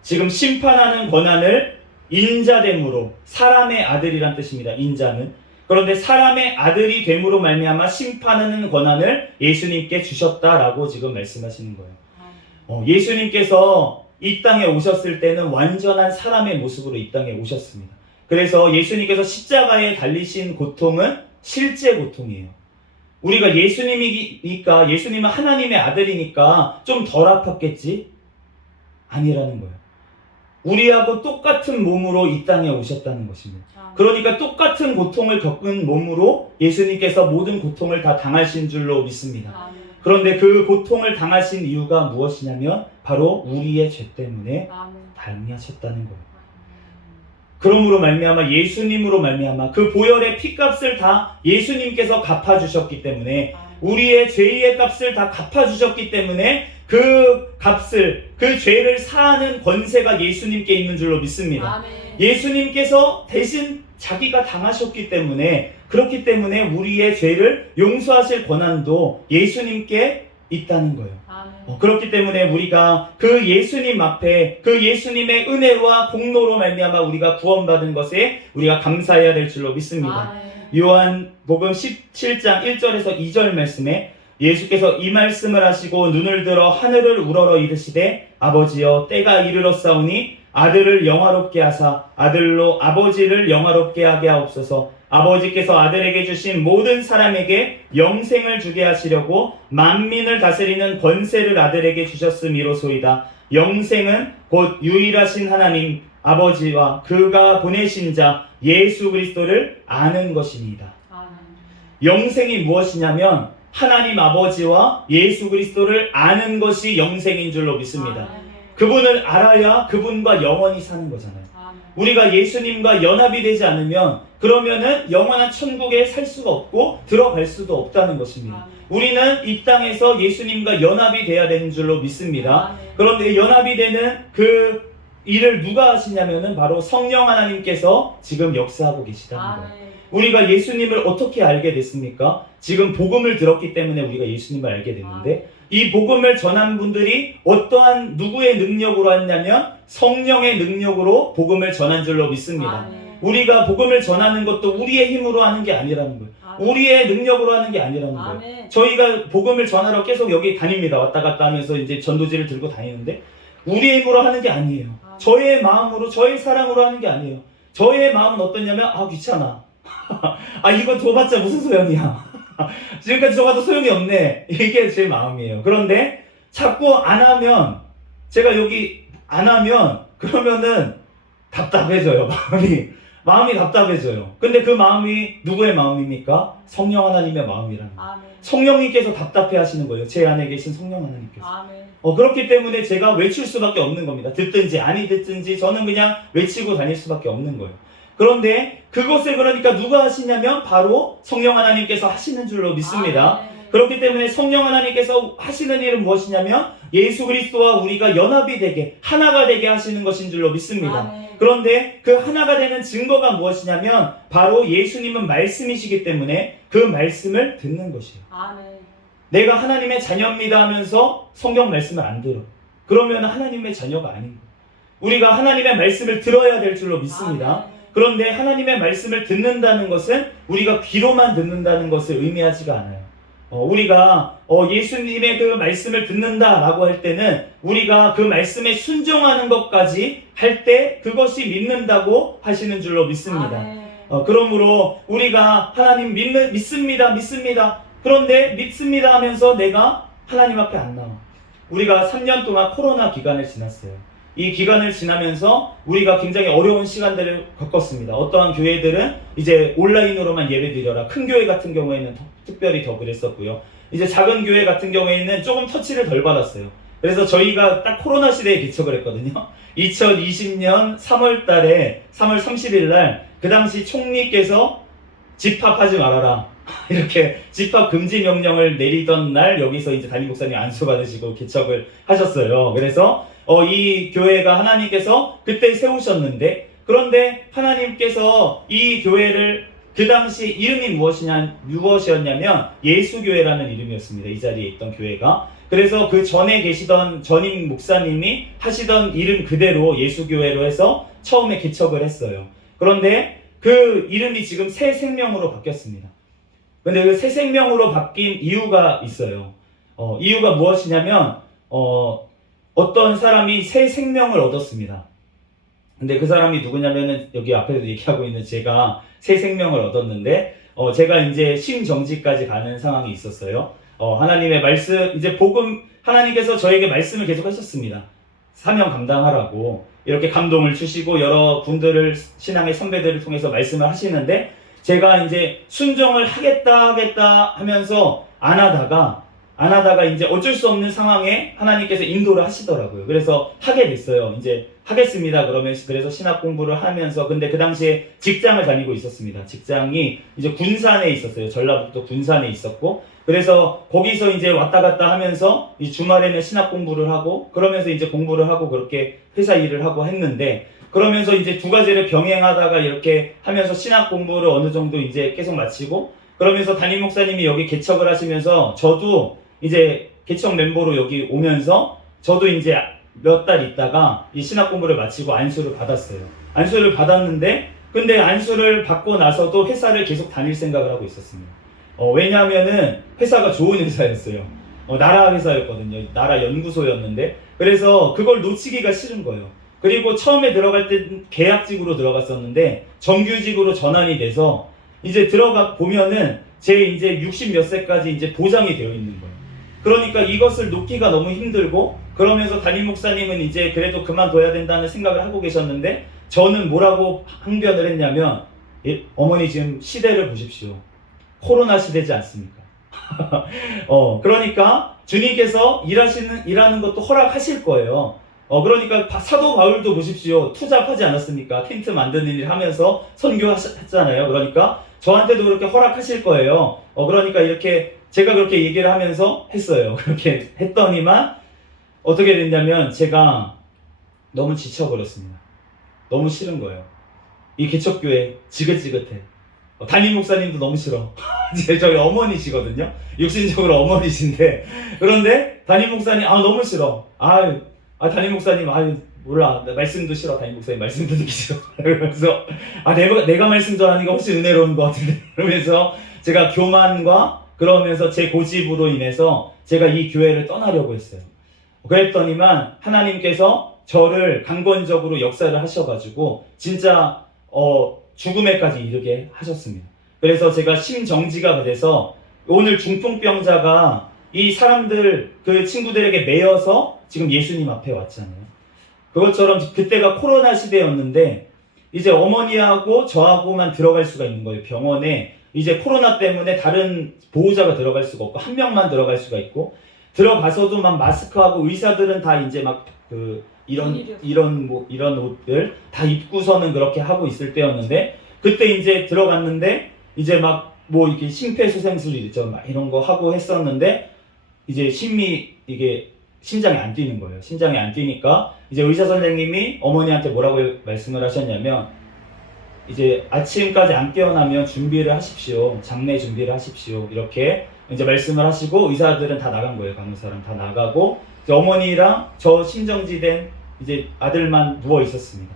지금 심판하는 권한을 인자됨으로, 사람의 아들이란 뜻입니다. 인자는. 그런데 사람의 아들이 됨으로 말미암아 심판하는 권한을 예수님께 주셨다라고 지금 말씀하시는 거예요. 예수님께서 이 땅에 오셨을 때는 완전한 사람의 모습으로 이 땅에 오셨습니다. 그래서 예수님께서 십자가에 달리신 고통은 실제 고통이에요. 우리가 예수님이니까, 예수님은 하나님의 아들이니까 좀 덜 아팠겠지? 아니라는 거예요. 우리하고 똑같은 몸으로 이 땅에 오셨다는 것입니다. 그러니까 똑같은 고통을 겪은 몸으로 예수님께서 모든 고통을 다 당하신 줄로 믿습니다. 그런데 그 고통을 당하신 이유가 무엇이냐면 바로 우리의 죄 때문에 당하셨다는 거예요. 그러므로 말미암아 예수님으로 말미암아 그 보혈의 피값을 다 예수님께서 갚아주셨기 때문에, 우리의 죄의 값을 다 갚아주셨기 때문에 그 값을, 그 죄를 사하는 권세가 예수님께 있는 줄로 믿습니다. 예수님께서 대신 자기가 당하셨기 때문에, 그렇기 때문에 우리의 죄를 용서하실 권한도 예수님께 있다는 거예요. 그렇기 때문에 우리가 그 예수님 앞에, 그 예수님의 은혜와 공로로 말미암아 우리가 구원받은 것에 우리가 감사해야 될 줄로 믿습니다. 요한복음 17장 1절에서 2절 말씀에 예수께서 이 말씀을 하시고 눈을 들어 하늘을 우러러 이르시되 아버지여 때가 이르렀사오니 아들을 영화롭게 하사 아들로 아버지를 영화롭게 하게 하옵소서. 아버지께서 아들에게 주신 모든 사람에게 영생을 주게 하시려고 만민을 다스리는 권세를 아들에게 주셨음이로소이다. 영생은 곧 유일하신 하나님 아버지와 그가 보내신 자 예수 그리스도를 아는 것입니다. 영생이 무엇이냐면 하나님 아버지와 예수 그리스도를 아는 것이 영생인 줄로 믿습니다. 그분을 알아야 그분과 영원히 사는 거잖아요. 우리가 예수님과 연합이 되지 않으면 그러면은 영원한 천국에 살 수가 없고 들어갈 수도 없다는 것입니다. 우리는 이 땅에서 예수님과 연합이 돼야 되는 줄로 믿습니다. 그런데 연합이 되는 그 일을 누가 하시냐면은 바로 성령 하나님께서 지금 역사하고 계시다는 거예요. 우리가 예수님을 어떻게 알게 됐습니까? 지금 복음을 들었기 때문에 우리가 예수님을 알게 됐는데, 이 복음을 전한 분들이 어떠한 누구의 능력으로 했냐면 성령의 능력으로 복음을 전한 줄로 믿습니다. 우리가 복음을 전하는 것도 우리의 힘으로 하는 게 아니라는 거예요. 우리의 능력으로 하는 게 아니라는 거예요. 저희가 복음을 전하러 계속 여기 다닙니다. 왔다 갔다 하면서 이제 전도지를 들고 다니는데 우리의 힘으로 하는 게 아니에요. 저의 마음으로, 저의 사랑으로 하는 게 아니에요. 저의 마음은 어떠냐면 귀찮아. 이거 줘봤자 무슨 소용이야. 지금까지 줘봐도 소용이 없네. 이게 제 마음이에요. 그런데 자꾸 안 하면, 제가 여기 안 하면 그러면은 답답해져요. 마음이 답답해져요. 근데 그 마음이 누구의 마음입니까? 성령 하나님의 마음이라는 거예요. 성령님께서 답답해 하시는 거예요. 제 안에 계신 성령 하나님께서. 그렇기 때문에 제가 외칠 수밖에 없는 겁니다. 듣든지 아니 듣든지 저는 그냥 외치고 다닐 수밖에 없는 거예요. 그런데 그것을 그러니까 누가 하시냐면 바로 성령 하나님께서 하시는 줄로 믿습니다. 그렇기 때문에 성령 하나님께서 하시는 일은 무엇이냐면 예수 그리스도와 우리가 연합이 되게 하나가 되게 하시는 것인 줄로 믿습니다. 아멘. 그런데 그 하나가 되는 증거가 무엇이냐면 바로 예수님은 말씀이시기 때문에 그 말씀을 듣는 것이에요. 아멘. 내가 하나님의 자녀입니다 하면서 성경 말씀을 안 들어. 그러면 하나님의 자녀가 아닌 거예요. 우리가 하나님의 말씀을 들어야 될 줄로 믿습니다. 아멘. 그런데 하나님의 말씀을 듣는다는 것은 우리가 귀로만 듣는다는 것을 의미하지가 않아요. 우리가 예수님의 그 말씀을 듣는다라고 할 때는 우리가 그 말씀에 순종하는 것까지 할 때 그것이 믿는다고 하시는 줄로 믿습니다. 아멘. 그러므로 우리가 하나님 믿습니다. 그런데 믿습니다 하면서 내가 하나님 앞에 안 나와. 우리가 3년 동안 코로나 기간을 지났어요. 이 기간을 지나면서 우리가 굉장히 어려운 시간들을 겪었습니다. 어떠한 교회들은 이제 온라인으로만 예배드려라. 큰 교회 같은 경우에는 특별히 더 그랬었고요. 이제 작은 교회 같은 경우에는 조금 터치를 덜 받았어요. 그래서 저희가 딱 코로나 시대에 개척을 했거든요. 2020년 3월 달에 3월 30일 날 그 당시 총리께서 집합하지 말아라. 이렇게 집합 금지 명령을 내리던 날 여기서 이제 담임 목사님 안수 받으시고 개척을 하셨어요. 그래서 이 교회가 하나님께서 그때 세우셨는데, 그런데 하나님께서 이 교회를 그 당시 이름이 무엇이었냐면 예수교회라는 이름이었습니다. 이 자리에 있던 교회가. 그래서 그 전에 계시던 전임 목사님이 하시던 이름 그대로 예수교회로 해서 처음에 개척을 했어요. 그런데 그 이름이 지금 새 생명으로 바뀌었습니다. 근데 그 새 생명으로 바뀐 이유가 있어요. 이유가 무엇이냐면 어떤 사람이 새 생명을 얻었습니다. 근데 그 사람이 누구냐면은 여기 앞에서 얘기하고 있는 제가 새 생명을 얻었는데 제가 이제 심정지까지 가는 상황이 있었어요. 하나님의 말씀, 이제 복음, 하나님께서 저에게 말씀을 계속 하셨습니다. 사명 감당하라고 이렇게 감동을 주시고 여러 분들을, 신앙의 선배들을 통해서 말씀을 하시는데, 제가 이제 순종을 하겠다 하면서 안 하다가 이제 어쩔 수 없는 상황에 하나님께서 인도를 하시더라고요. 그래서 하게 됐어요. 이제 하겠습니다. 그래서 신학 공부를 하면서, 근데 그 당시에 직장을 다니고 있었습니다. 직장이 이제 군산에 있었어요. 전라북도 군산에 있었고, 그래서 거기서 이제 왔다 갔다 하면서 이 주말에는 신학 공부를 하고, 그러면서 이제 공부를 하고 그렇게 회사 일을 하고 했는데, 그러면서 이제 두 가지를 병행하다가 이렇게 하면서 신학 공부를 어느 정도 이제 계속 마치고, 그러면서 담임 목사님이 여기 개척을 하시면서 저도 이제 개척 멤버로 여기 오면서 저도 이제 몇 달 있다가 이 신학 공부를 마치고 안수를 받았어요. 안수를 받았는데, 근데 안수를 받고 나서도 회사를 계속 다닐 생각을 하고 있었습니다. 왜냐하면은 회사가 좋은 회사였어요. 나라 회사였거든요. 나라 연구소였는데, 그래서 그걸 놓치기가 싫은 거예요. 그리고 처음에 들어갈 때 계약직으로 들어갔었는데 정규직으로 전환이 돼서 이제 들어가 보면은 제 이제 60 몇 세까지 이제 보장이 되어 있는 거예요. 그러니까 이것을 놓기가 너무 힘들고, 그러면서 담임 목사님은 이제 그래도 그만둬야 된다는 생각을 하고 계셨는데, 저는 뭐라고 항변을 했냐면, 어머니 지금 시대를 보십시오. 코로나 시대지 않습니까? 그러니까 주님께서 일하는 것도 허락하실 거예요. 그러니까 사도 바울도 보십시오. 투잡하지 않았습니까? 텐트 만드는 일 하면서 선교했잖아요. 그러니까 저한테도 그렇게 허락하실 거예요. 그러니까 이렇게 제가 그렇게 얘기를 하면서 했어요. 그렇게 했더니만 어떻게 됐냐면 제가 너무 지쳐버렸습니다. 너무 싫은 거예요. 이 개척교회 지긋지긋해. 담임 목사님도 너무 싫어. 저희 어머니시거든요. 육신적으로 어머니신데, 그런데 담임 목사님 너무 싫어. 담임 목사님 몰라, 말씀도 싫어. 담임 목사님 말씀 듣기 싫어. 그러면서 내가 말씀 전하니까 훨씬 은혜로운 것 같은데, 그러면서 제가 교만과 그러면서 제 고집으로 인해서 제가 이 교회를 떠나려고 했어요. 그랬더니만 하나님께서 저를 강권적으로 역사를 하셔가지고 진짜 죽음에까지 이르게 하셨습니다. 그래서 제가 심정지가 돼서 오늘 중풍병자가 이 사람들, 그 친구들에게 매여서 지금 예수님 앞에 왔잖아요. 그것처럼 그때가 코로나 시대였는데 이제 어머니하고 저하고만 들어갈 수가 있는 거예요. 병원에 이제 코로나 때문에 다른 보호자가 들어갈 수가 없고 한 명만 들어갈 수가 있고, 들어가서도 막 마스크하고, 의사들은 다 이제 막 이런 옷들 다 입고서는 그렇게 하고 있을 때였는데, 그때 이제 들어갔는데 이제 막 뭐 이렇게 심폐소생술 있죠, 막 이런 거 하고 했었는데 이제 이게 심장이 안 뛰는 거예요. 심장이 안 뛰니까 이제 의사 선생님이 어머니한테 뭐라고 말씀을 하셨냐면 이제 아침까지 안 깨어나면 준비를 하십시오. 장례 준비를 하십시오. 이렇게 이제 말씀을 하시고 의사들은 다 나간 거예요. 간호사랑 다 나가고 이제 어머니랑 저 심정지된 이제 아들만 누워 있었습니다.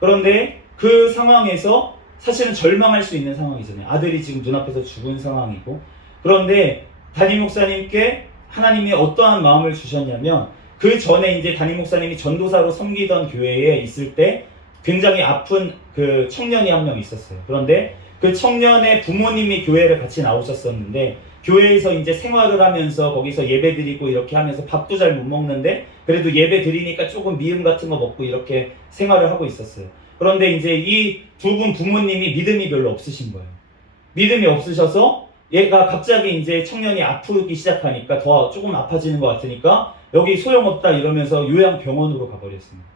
그런데 그 상황에서 사실은 절망할 수 있는 상황이잖아요. 아들이 지금 눈앞에서 죽은 상황이고. 그런데 담임 목사님께 하나님이 어떠한 마음을 주셨냐면 그 전에 이제 담임 목사님이 전도사로 섬기던 교회에 있을 때 굉장히 아픈 그 청년이 한 명 있었어요. 그런데 그 청년의 부모님이 교회를 같이 나오셨었는데 교회에서 이제 생활을 하면서 거기서 예배 드리고 이렇게 하면서 밥도 잘 못 먹는데 그래도 예배 드리니까 조금 미음 같은 거 먹고 이렇게 생활을 하고 있었어요. 그런데 이제 이 두 분 부모님이 믿음이 별로 없으신 거예요. 믿음이 없으셔서 얘가 갑자기 이제 청년이 아프기 시작하니까 더 조금 아파지는 것 같으니까 여기 소용없다 이러면서 요양병원으로 가버렸습니다.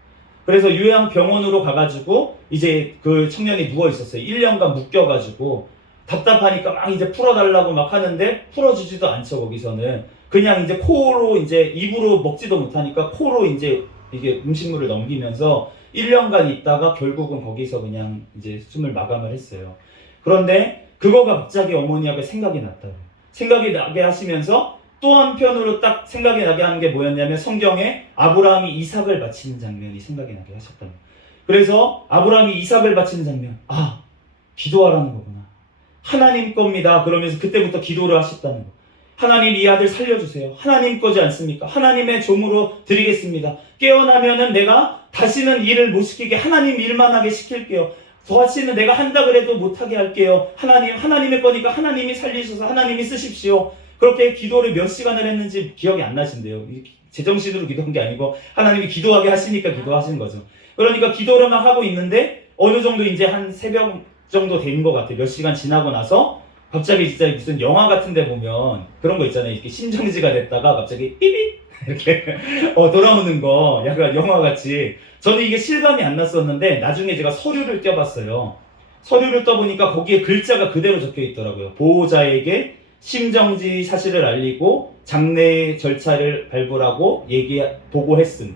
그래서 요양병원으로 가가지고 이제 그 청년이 누워 있었어요. 1년간 묶여가지고 답답하니까 막 이제 풀어달라고 막 하는데 풀어주지도 않죠. 거기서는 그냥 이제 코로 이제 입으로 먹지도 못하니까 코로 이제 이게 음식물을 넘기면서 1년간 있다가 결국은 거기서 그냥 이제 숨을 마감을 했어요. 그런데 그거가 갑자기 어머니하고 생각이 났다고. 생각이 나게 하시면서 또 한편으로 딱 생각이 나게 하는 게 뭐였냐면 성경에 아브라함이 이삭을 바치는 장면이 생각이 나게 하셨다는 거예요. 그래서 아브라함이 이삭을 바치는 장면, 아, 기도하라는 거구나. 하나님 겁니다. 그러면서 그때부터 기도를 하셨다는 거. 하나님 이 아들 살려주세요. 하나님 거지 않습니까? 하나님의 종으로 드리겠습니다. 깨어나면은 내가 다시는 일을 못 시키게 하나님 일만 하게 시킬게요. 다시는 내가 한다 그래도 못하게 할게요. 하나님의 거니까 하나님이 살리셔서 하나님이 쓰십시오. 그렇게 기도를 몇 시간을 했는지 기억이 안 나신대요. 제정신으로 기도한 게 아니고 하나님이 기도하게 하시니까 기도하신 거죠. 그러니까 기도를 막 하고 있는데 어느 정도 이제 한 새벽 정도 된 것 같아요. 몇 시간 지나고 나서 갑자기 진짜 무슨 영화 같은 데 보면 그런 거 있잖아요. 이렇게 심정지가 됐다가 갑자기 삐빅 이렇게 돌아오는 거 약간 영화같이. 저는 이게 실감이 안 났었는데 나중에 제가 서류를 떼봤어요. 서류를 떠보니까 거기에 글자가 그대로 적혀 있더라고요. 보호자에게 심정지 사실을 알리고 장례 절차를 발부하고 보고했음.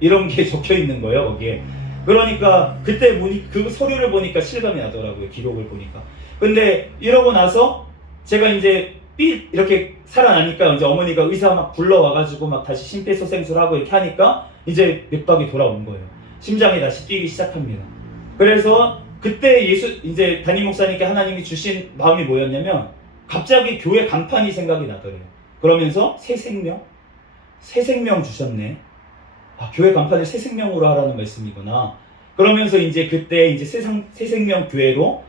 이런 게 적혀 있는 거예요, 거기에. 그러니까 그때 그 서류를 보니까 실감이 나더라고요, 기록을 보니까. 근데 이러고 나서 제가 이제 이렇게 살아나니까 이제 어머니가 의사 막 불러와가지고 막 다시 심폐소생술하고 이렇게 하니까 이제 맥박이 돌아온 거예요. 심장이 다시 뛰기 시작합니다. 그래서 그때 이제 담임 목사님께 하나님이 주신 마음이 뭐였냐면 갑자기 교회 간판이 생각이 나더래요. 그러면서 새 생명 주셨네. 아, 교회 간판을 새 생명으로 하라는 말씀이구나. 그러면서 이제 그때 이제 새 생명 교회로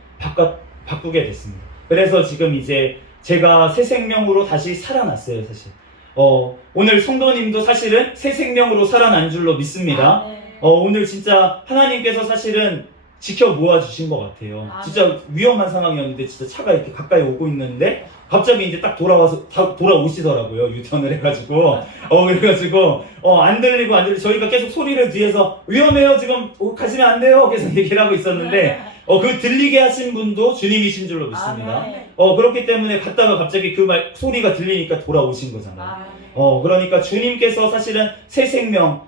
바꾸게 됐습니다. 그래서 지금 이제 제가 새 생명으로 다시 살아났어요, 사실. 오늘 성도님도 사실은 새 생명으로 살아난 줄로 믿습니다. 오늘 진짜 하나님께서 사실은 지켜 모아주신 것 같아요. 진짜 위험한 상황이었는데 진짜 차가 이렇게 가까이 오고 있는데 갑자기 이제 딱 돌아오시더라고요. 유턴을 해가지고. 그래가지고, 안 들리고 저희가 계속 소리를 뒤에서 위험해요. 지금 가시면 안 돼요. 계속 얘기를 하고 있었는데, 그 들리게 하신 분도 주님이신 줄로 믿습니다. 그렇기 때문에 갔다가 갑자기 그 소리가 들리니까 돌아오신 거잖아요. 그러니까 주님께서 사실은 새 생명,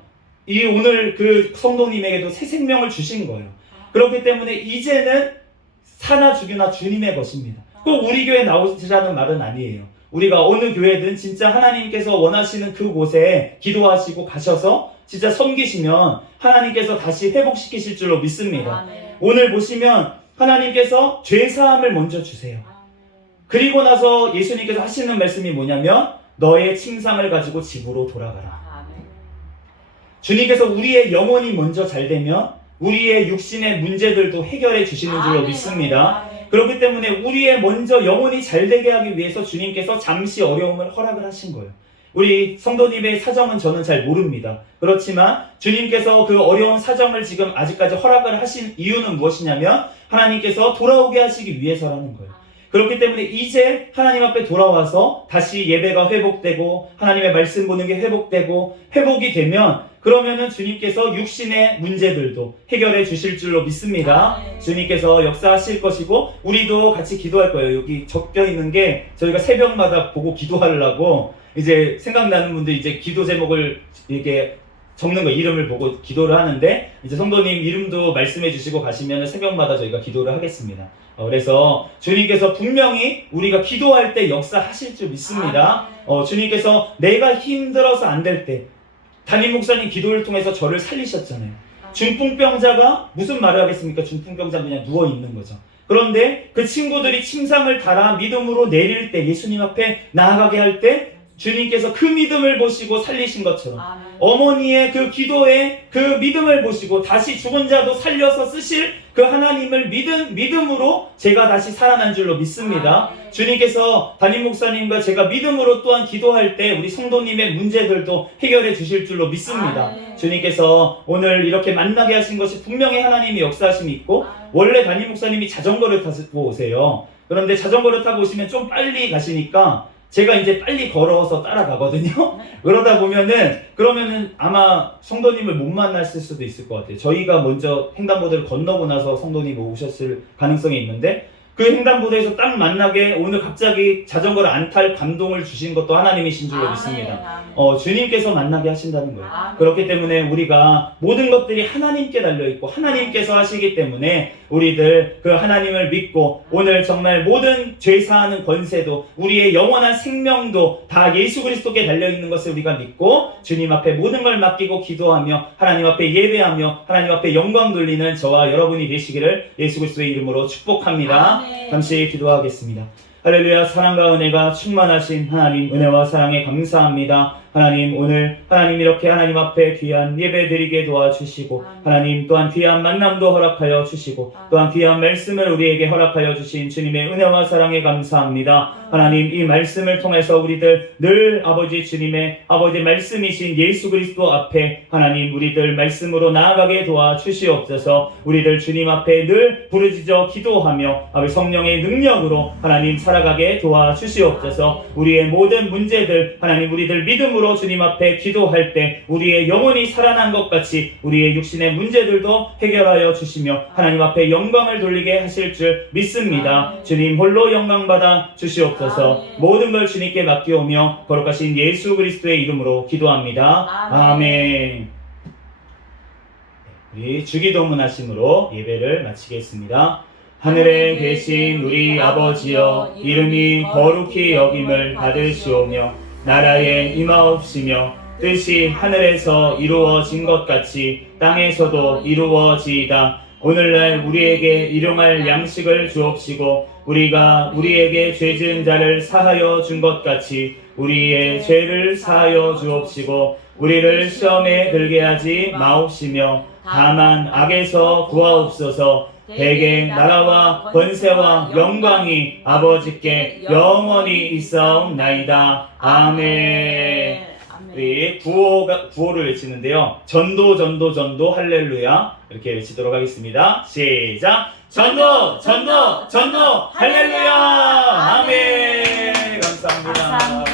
오늘 그 성도님에게도 새 생명을 주신 거예요. 그렇기 때문에 이제는 사나 죽이나 주님의 것입니다. 꼭 우리 교회 나오시라는 말은 아니에요. 우리가 어느 교회든 진짜 하나님께서 원하시는 그곳에 기도하시고 가셔서 진짜 섬기시면 하나님께서 다시 회복시키실 줄로 믿습니다. 오늘 보시면 하나님께서 죄사함을 먼저 주세요. 그리고 나서 예수님께서 하시는 말씀이 뭐냐면 너의 침상을 가지고 집으로 돌아가라. 주님께서 우리의 영혼이 먼저 잘 되면 우리의 육신의 문제들도 해결해 주시는 줄로 믿습니다. 그렇기 때문에 우리의 먼저 영혼이 잘 되게 하기 위해서 주님께서 잠시 어려움을 허락을 하신 거예요. 우리 성도님의 사정은 저는 잘 모릅니다. 그렇지만 주님께서 그 어려운 사정을 지금 아직까지 허락을 하신 이유는 무엇이냐면 하나님께서 돌아오게 하시기 위해서라는 거예요. 그렇기 때문에 이제 하나님 앞에 돌아와서 다시 예배가 회복되고 하나님의 말씀 보는 게 회복되고 회복이 되면 그러면은 주님께서 육신의 문제들도 해결해 주실 줄로 믿습니다. 주님께서 역사하실 것이고 우리도 같이 기도할 거예요. 여기 적혀 있는 게 저희가 새벽마다 보고 기도하려고 이제 생각나는 분들 이제 기도 제목을 이렇게 적는 거 이름을 보고 기도를 하는데 이제 성도님 이름도 말씀해 주시고 가시면 새벽마다 저희가 기도를 하겠습니다. 그래서 주님께서 분명히 우리가 기도할 때 역사하실 줄 믿습니다. 주님께서 내가 힘들어서 안 될 때 담임 목사님 기도를 통해서 저를 살리셨잖아요. 중풍병자가 무슨 말을 하겠습니까? 중풍병자는 그냥 누워있는 거죠. 그런데 그 친구들이 침상을 달아 믿음으로 내릴 때 예수님 앞에 나아가게 할 때 주님께서 그 믿음을 보시고 살리신 것처럼 어머니의 그 기도에 그 믿음을 보시고 다시 죽은 자도 살려서 쓰실 그 하나님을 믿음으로 제가 다시 살아난 줄로 믿습니다. 주님께서 담임 목사님과 제가 믿음으로 또한 기도할 때 우리 성도님의 문제들도 해결해 주실 줄로 믿습니다. 주님께서 오늘 이렇게 만나게 하신 것이 분명히 하나님의 역사하심이 있고 원래 담임 목사님이 자전거를 타고 오세요. 그런데 자전거를 타고 오시면 좀 빨리 가시니까 제가 이제 빨리 걸어서 따라가거든요. 그러다 보면은 그러면은 아마 성도님을 못 만났을 수도 있을 것 같아요. 저희가 먼저 횡단보도를 건너고 나서 성도님이 오셨을 가능성이 있는데 그 횡단보도에서 딱 만나게 오늘 갑자기 자전거를 안 탈 감동을 주신 것도 하나님이신 줄로 믿습니다. 주님께서 만나게 하신다는 거예요. 그렇기 때문에 우리가 모든 것들이 하나님께 달려있고 하나님께서 하시기 때문에 우리들 그 하나님을 믿고 오늘 정말 모든 죄사하는 권세도 우리의 영원한 생명도 다 예수 그리스도께 달려있는 것을 우리가 믿고 주님 앞에 모든 걸 맡기고 기도하며 하나님 앞에 예배하며 하나님 앞에 영광 돌리는 저와 여러분이 되시기를 예수 그리스도의 이름으로 축복합니다. 잠시 기도하겠습니다. 할렐루야. 사랑과 은혜가 충만하신 하나님, 은혜와 사랑에 감사합니다. 하나님, 오늘 하나님 이렇게 하나님 앞에 귀한 예배 드리게 도와주시고 하나님 또한 귀한 만남도 허락하여 주시고 또한 귀한 말씀을 우리에게 허락하여 주신 주님의 은혜와 사랑에 감사합니다. 하나님, 이 말씀을 통해서 우리들 늘 아버지 주님의 아버지 말씀이신 예수 그리스도 앞에 하나님 우리들 말씀으로 나아가게 도와주시옵소서. 우리들 주님 앞에 늘 부르짖어 기도하며 아버지 성령의 능력으로 하나님 살아가게 도와주시옵소서. 우리의 모든 문제들 하나님 우리들 믿음으로 주님 앞에 기도할 때 우리의 영혼이 살아난 것 같이 우리의 육신의 문제들도 해결하여 주시며 하나님 앞에 영광을 돌리게 하실 줄 믿습니다. 주님 홀로 영광받아 주시옵소서. 모든 걸 주님께 맡기오며 거룩하신 예수 그리스도의 이름으로 기도합니다. 아멘. 우리 주기도문 하심으로 예배를 마치겠습니다. 하늘에 계신 우리 아버지여, 이름이 거룩히 여김을 받으시오며 나라에 임하옵시며 뜻이 하늘에서 이루어진 것 같이 땅에서도 이루어지이다. 오늘날 우리에게 일용할 양식을 주옵시고 우리가 우리에게 죄 지은 자를 사하여 준 것 같이 우리의 죄를 사하여 주옵시고 우리를 시험에 들게 하지 마옵시며 다만 악에서 구하옵소서. 대개 나라와 권세와 영광이 아버지께 영원히 있사옵나이다. 아멘. 우리 구호를 외치는데요. 전도 전도 전도 할렐루야 이렇게 외치도록 하겠습니다. 시작. 전도 전도 전도 할렐루야. 아멘. 감사합니다.